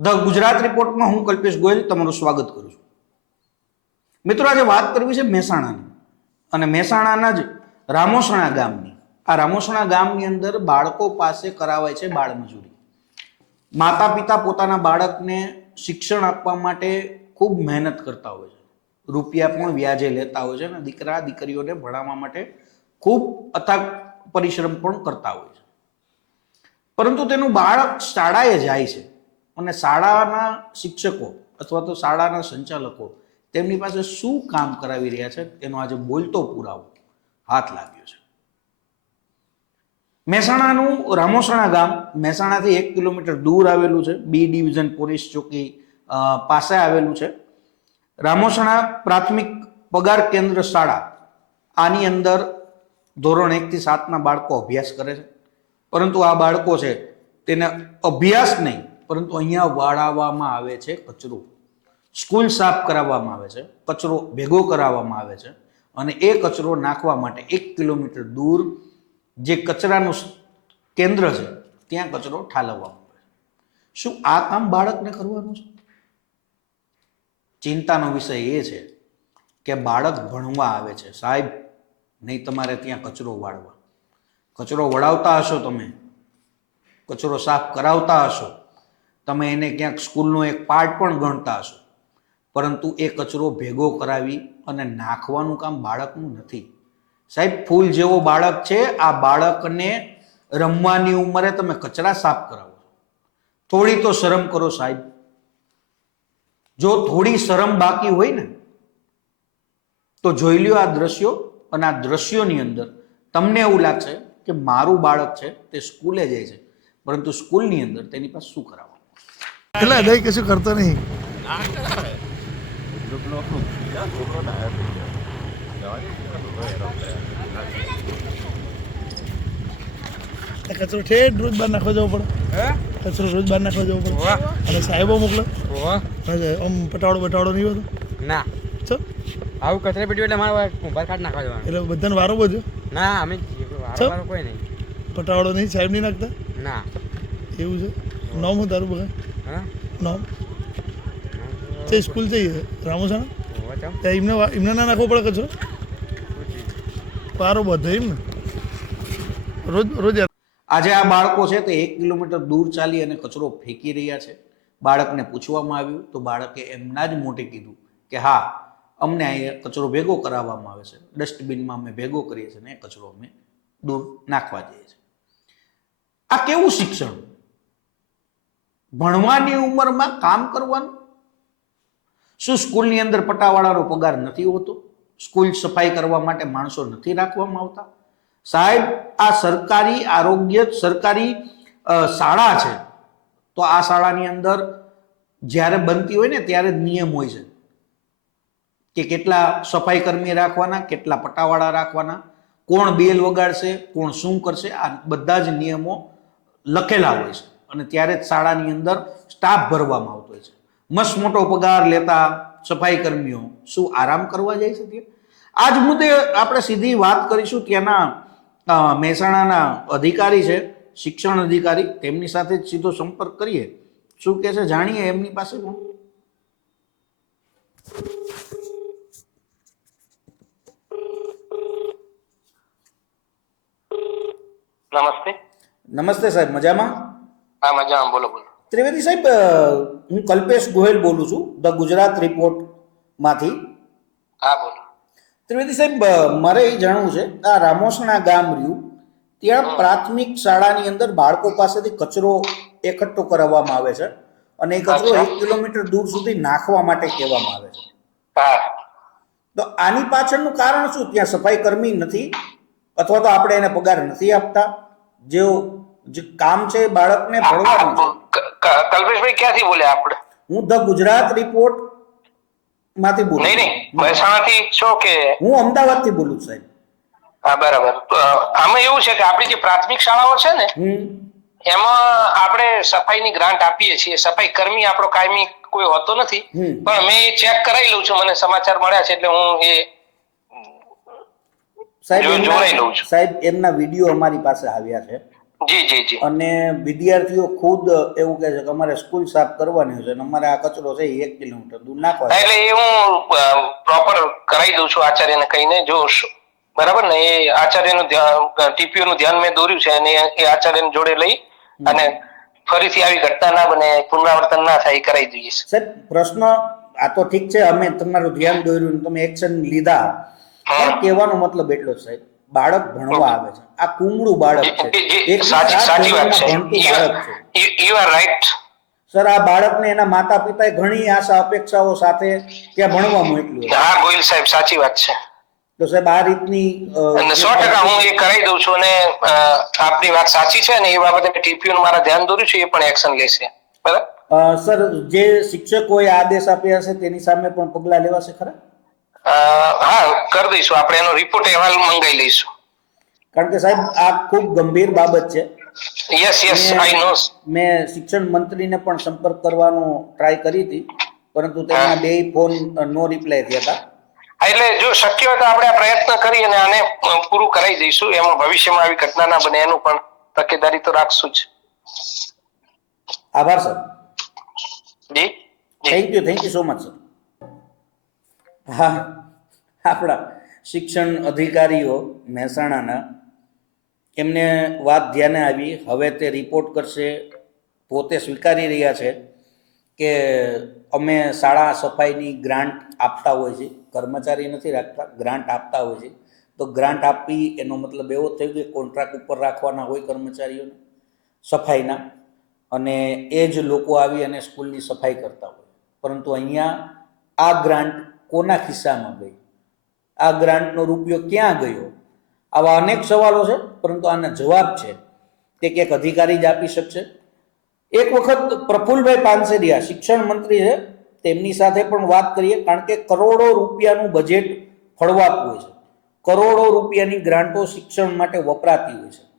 The Gujarat રિપોર્ટમાં હું કલ્પેશ ગોયલ તમારું સ્વાગત કરું છું. મિત્રો, આજે વાત કરવી છે મહેસાણાની. અને મહેસાણાના જ રામોસણા ગામની. આ રામોસણા ગામની અંદર બાળકો પાસે કરાવાય છે બાળમજૂરી માતા પિતા પોતાના બાળકને શિક્ષણ આપવા માટે ખૂબ મહેનત કરતા હોય છે. રૂપિયા પણ વ્યાજે લેતા હોય છે અને દીકરા દીકરીઓને ભણાવવા માટે ખૂબ અથાગ પરિશ્રમ પણ કરતા હોય છે. પરંતુ તેનું બાળક શાળાએ જાય છે. અને શાળાના શિક્ષકો અથવા તો શાળાના સંચાલકો તેમની પાસે શું કામ કરાવી રહ્યા છે? તેનો આજે બોલતો પુરાવો હાથ લાગ્યો છે. મહેસાણાનું રામોસણા ગામ મહેસાણાથી એક કિલોમીટર દૂર આવેલું છે. બી ડિવિઝન પોલીસ ચોકી પાસે આવેલું છે. રામોસણા પ્રાથમિક પગાર કેન્દ્ર શાળા આની અંદર ધોરણ એકથી સાતના બાળકો અભ્યાસ કરે છે. પરંતુ આ બાળકો છે, તેને અભ્યાસ નહીં પરંતુ અહીંયા વાળાવવામાં આવે છે કચરો. સ્કૂલ સાફ કરાવવામાં આવે છે, કચરો ભેગો કરાવવામાં આવે છે અને એ કચરો નાખવા માટે એક કિલોમીટર દૂર જે કચરાનું કેન્દ્ર છે, ત્યાં કચરો ઠાલવવામાં આવે શું આ કામ બાળકને કરવાનું છે? ચિંતાનો વિષય એ છે કે બાળક ભણવા આવે છે. સાહેબ, નહીં તમારે ત્યાં કચરો વાળવા. કચરો વળાવતા હશો તમે. કચરો સાફ કરાવતા હશો. તમે એને ક્યાંક સ્કૂલનો એક પાર્ટ પણ ગણતા હશો. પરંતુ એ કચરો ભેગો કરાવી અને નાખવાનું કામ બાળકનું નથી. સાહેબ, ફૂલ જેવો બાળક છે. આ બાળકને રમવાની ઉંમરે તમે કચરા સાફ કરાવો થોડી તો શરમ કરો સાહેબ. જો થોડી શરમ બાકી હોય ને, તો જોઈ લ્યો આ દ્રશ્યો અને આ દ્રશ્યોની અંદર તમને એવું લાગશે કે મારું બાળક છે તે સ્કૂલે જાય છે. પરંતુ સ્કૂલની અંદર તેની પાસે શું કરાવવાનું એટલે નહીં કશું કરતો નહીં. કચરો ઠેઠ રોજ બહાર નાખવા જવો પડે. કચરો રોજ બહાર નાખવા જવો પડે. અને સાહેબો મોકલો. હા, આમ પટાવડો બટાવડો નહીં હોતો ના. છો આવું કચરા પેટી એટલે મારા મોબાઈલ કાઢ નાખવા જવાનું. એટલે બધાને વારો બોજો ના અમે વારો વારો કોઈ નહીં. પટાવડો નહીં સાહેબ નહીં નાખતા? ના. એવું છે? નામ હું તારું બગા હા? નોમ? તે સ્કૂલ જઈએ રામોસાણા ત્યાં એમને એમને ના નાખવો પડે કચરો? પારો બધો એમ ને. રોજ રોજ આજે આ બાળકો છે તે એક કિલોમીટર દૂર ચાલી અને કચરો ફેંકી રહ્યા છે. બાળકને પૂછવામાં આવ્યું તો બાળકે એમના જ મોઢે કીધું કે હા અમને અહીંયા કચરો ભેગો કરાવવામાં આવે છે. ડસ્ટબિનમાં અમે ભેગો કરીએ છીએ ને કચરો અમે દૂર નાખવા જઈએ છીએ. આ કેવું શિક્ષણ? ભણવાની ઉંમરમાં કામ કરવાનું? શું સ્કૂલની અંદર પટાવાળાનો પગાર નથી હોતો? સ્કૂલ સફાઈ કરવા માટે માણસો નથી રાખવામાં આવતા? સાહેબ, આ સરકારી આરોગ્ય સરકારી શાળા છે. તો આ શાળાની અંદર જ્યારે બનતી હોય ને ત્યારે નિયમ હોય છે. કે કેટલા સફાઈ કર્મી રાખવાના, કેટલા પટાવાળા રાખવાના, કોણ બેલ વગાડશે, કોણ શું કરશે, આ બધા જ નિયમો લખેલા હોય છે. અને ત્યારે જ શાળાની અંદર સ્ટાફ ભરવામાં આવતો હોય છે. મસ્ત મોટો પગાર લેતા સફાઈ કર્મીઓ શું આરામ કરવા જાય છે ત્યાં? આ જ મુદ્દે આપણે સીધી વાત કરીશું ત્યાંના મહેસાણાના અધિકારી છે શિક્ષણ અધિકારી. તેમની સાથે જ સીધો સંપર્ક કરીએ. શું કહે છે? જાણીએ એમની પાસે પણ નમસ્તે. નમસ્તે સાહેબ મજામાં? હા મજામાં બોલો બોલો. ત્રિવેદી સાહેબ હું કલ્પેશ ગોહેલ બોલું છું ધ ગુજરાત રિપોર્ટમાંથી હા બોલો. ત્રિવેદી સાહેબ મારે એ જાણવું છે આ રામોસણા ગામ રહ્યું ત્યાં પ્રાથમિક શાળાની અંદર બાળકો પાસેથી કચરો એકઠો કરાવવામાં આવે છે અને એ કચરો એક કિલોમીટર દૂર સુધી નાખવા માટે કહેવામાં આવે છે. તો આની પાછળનું કારણ શું? ત્યાં સફાઈ કર્મી નથી અથવા તો આપણે એને પગાર નથી આપતા. જેઓ જે કામ છે એ બાળકને ભણવાનું છે. કલ્પેશભાઈ ક્યાંથી બોલ્યા આપણે? હું ધ ગુજરાત રિપોર્ટમાંથી બોલું નહીં નહીં મહેસાણાથી છો કે? હું અમદાવાદથી બોલું સાહેબ. હા બરાબર. આમાં એવું છે કે આપણી જે પ્રાથમિક શાળાઓ છે ને એમાં આપણે સફાઈની ગ્રાન્ટ આપીએ છીએ. સફાઈ કર્મી આપણો કાયમી કોઈ હોતો નથી. પણ મેં એ ચેક કરાવી લઉં છું. મને સમાચાર મળ્યા છે એટલે હું એ સાહેબ જો- જોડાઈ એમના લઉં છું. સાહેબ એમના વીડિયો અમારી પાસે આવ્યા છે. જી જી જી. અને વિદ્યાર્થીઓ ખુદ એવું કહે છે કે અમારે સ્કૂલ સાફ કરવાની છે અને અમારે આ કચરો છે એક કિલોમીટર દૂર નાખવા એટલે એ હું પ્રોપર કરાવી દઉં છું આચાર્યને કહીને જો બરાબર ને? એ આચાર્યનું ધ્યાન ટીપીઓ નું ધ્યાન મેં દોર્યું છે અને એ આચાર્યને જોડે લઈ અને ફરીથી આવી ઘટના ના બને પુનરાવર્તન ના થાય એ કરાવી દઈએ. સાહેબ પ્રશ્ન આ તો ઠીક છે અમે તમારું ધ્યાન દોર્યું તમે એક્શન લીધા. પણ કહેવાનો મતલબ એટલો જ સાહેબ બાળક ભણવા આવે છે. આ કુમળું બાળક છે. એક સાચી સાચી વાત છે. બાળક છે. યુ આર રાઈટ સર આ બાળકને એના માતા પિતાએ ઘણી આશા અપેક્ષાઓ સાથે ત્યાં ભણવા મોકલ્યું. હા ગોહિલ સાહેબ સાચી વાત છે. તો સાહેબ આ રીતની સો ટકા હું એ કરાવી દઉં છું અને આપની વાત સાચી છે ને એ બાબતે ટીપીયુ મારા ધ્યાન દોર્યું છે એ પણ એક્શન લેશે. બરાબર? સર જે શિક્ષકોએ આદેશ આપ્યા છે તેની સામે પણ પગલાં લેવાશે ખરા? હા કરી દઈશું. આપણે એનો રિપોર્ટ અહેવાલ મંગાવી લઈશું. કારણ કે સાહેબ આ ખૂબ ગંભીર બાબત છે. યસ યસ આઈ નો મેં શિક્ષણ મંત્રીને પણ સંપર્ક કરવાનો ટ્રાય કરી હતી પરંતુ તેના બે ફોન નો રિપ્લાય થયા હતા. એટલે જો શક્ય હોય તો આપણે આ પ્રયત્ન કરી અને આને પૂરું કરાવી દઈશું. એમાં ભવિષ્યમાં આવી ઘટના ના બને એનું પણ તકેદારી તો રાખશું જ. આભાર sir ji ji. Thank you thank you so much sir હા, આપણા શિક્ષણ અધિકારીઓ મહેસાણાના એમને વાત ધ્યાને આવી, હવે તે રિપોર્ટ કરશે, પોતે સ્વીકારી રહ્યા છે કે અમે શાળા સફાઈની ગ્રાન્ટ આપતા હોય છે, કર્મચારી નથી રાખતા ગ્રાન્ટ આપતા હોય છે. તો ગ્રાન્ટ આપી, એનો મતલબ એવો થયો કે કોન્ટ્રાક્ટ ઉપર રાખવાના હોય કર્મચારીઓને, સફાઈના, અને એ જ લોકો આવી અને સ્કૂલની સફાઈ કરતા હોય. પરંતુ અહીંયા આ ગ્રાન્ટ કોના ખિસ્સામાં ગઈ? આ ગ્રાન્ટનો રૂપિયો ક્યાં ગયો? આવા અનેક સવાલો છે, પરંતુ આના જવાબ છે તે ક્યાંક અધિકારી જ આપી શકશે. એક વખત પ્રફુલભાઈ પાનસેરિયા, શિક્ષણ મંત્રી છે, તેમની સાથે પણ વાત કરીએ, કારણ કે કરોડો રૂપિયાનું બજેટ ફળવાતું હોય છે. કરોડો રૂપિયાની ગ્રાન્ટો શિક્ષણ માટે વપરાતી હોય છે.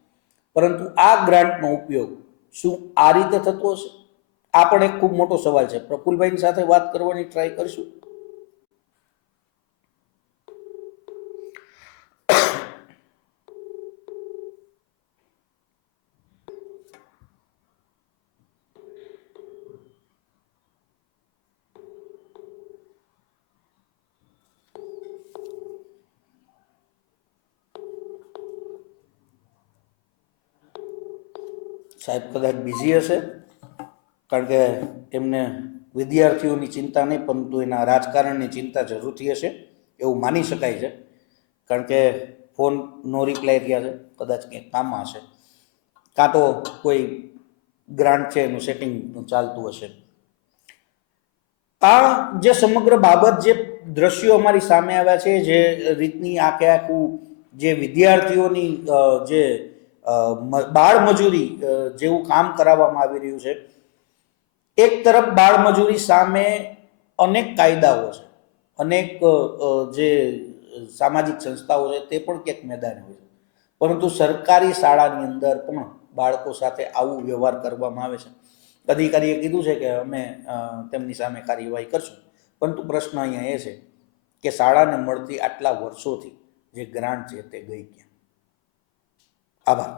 પરંતુ આ ગ્રાન્ટનો ઉપયોગ શું આ રીતે થતો હશે? આ પણ એક ખૂબ મોટો સવાલ છે. પ્રફુલભાઈની સાથે વાત કરવાની ટ્રાય કરીશું. સાહેબ કદાચ બિઝી હશે, કારણ કે એમને વિદ્યાર્થીઓની ચિંતા નહીં, પરંતુ એના રાજકારણની ચિંતા જરૂરથી હશે, એવું માની શકાય છે. કારણ કે ફોન નો રિપ્લાય થયા છે, કદાચ કંઈક કામમાં હશે. કાં તો કોઈ ગ્રાન્ટ છે, એનું સેટિંગ ચાલતું હશે. આ જે સમગ્ર બાબત, જે દ્રશ્યો અમારી સામે આવ્યા છે, જે રીતની આખે આખું જે વિદ્યાર્થીઓની જે બાળ મજૂરી જેવું કામ કરાવવામાં આવી રહ્યું છે. એક તરફ બાળ મજૂરી સામે અનેક કાયદાઓ છે. અનેક જે સામાજિક સંસ્થાઓ છે તે પણ ક્યાંક મેદાને હોય છે. પરંતુ સરકારી શાળાની અંદર પણ બાળકો સાથે આવું વ્યવહાર કરવામાં આવે છે. અધિકારીએ કીધું છે કે અમે તેમની સામે કાર્યવાહી કરશું. પરંતુ પ્રશ્ન અહીંયા એ છે કે શાળાને મળતી આટલા વર્ષોથી જે ગ્રાન્ટ છે તે ગઈ ક્યાં? આભાર